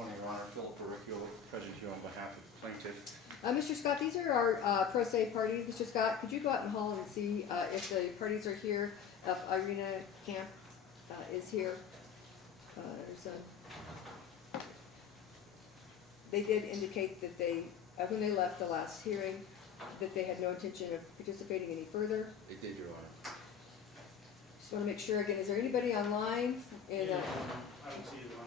Morning, Your Honor. Philip Varricchio, present here on behalf of the plaintiff. Mr. Scott, these are our pro se parties. Mr. Scott, could you go out in the hall and see if the parties are here, if Irina Camp is here? They did indicate that they, when they left the last hearing, that they had no intention of participating any further. They did, Your Honor. Just want to make sure again, is there anybody online? I don't see it on.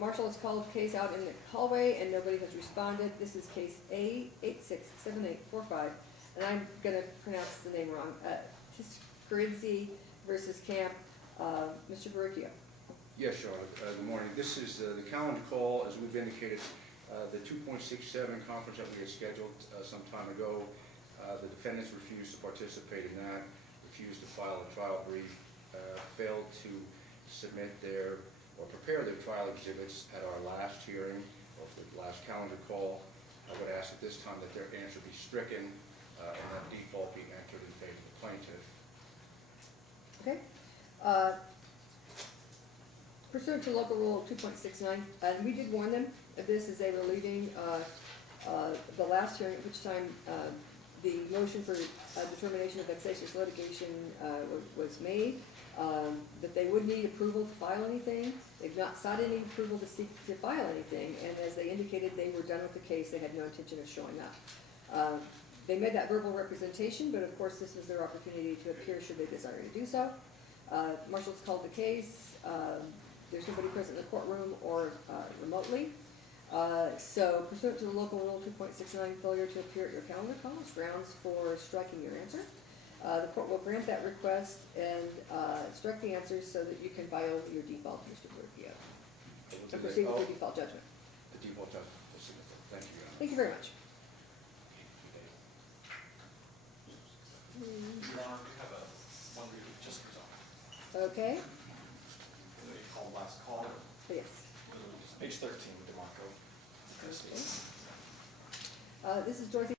Marshall has called the case out in the hallway and nobody has responded. This is case A867845, and I'm going to pronounce the name wrong. Tiscaridze versus Camp. Mr. Varricchio. Yes, Your Honor. Good morning. This is the calendar call, as we've indicated, the 2.67 conference that we had scheduled some time ago. The defendants refused to participate in that, refused to file a trial brief, failed to submit their or prepare their trial exhibits at our last hearing or for the last calendar call. I would ask at this time that their answer be stricken and that default be entered in favor of the plaintiff. Okay. Pursuant to local rule 2.69, and we did warn them of this as they were leaving the last hearing, at which time the motion for determination of vexatious litigation was made, that they would need approval to file anything. They've not sought any approval to seek to file anything, and as they indicated, they were done with the case. They had no intention of showing up. They made that verbal representation, but of course this was their opportunity to appear should they desire to do so. Marshall's called the case. There's nobody present in the courtroom or remotely. So pursuant to the local rule 2.69, failure to appear at your calendar call is grounds for striking your answer. The court will grant that request and strike the answers so that you can file your default, Mr. Varricchio. And proceed with your default judgment. The default judgment was submitted. Thank you, Your Honor. Thank you very much. Your Honor, we have one reader just resolved. Okay. They called last call. Yes. Page 13, DeMarco. This is Dorothy.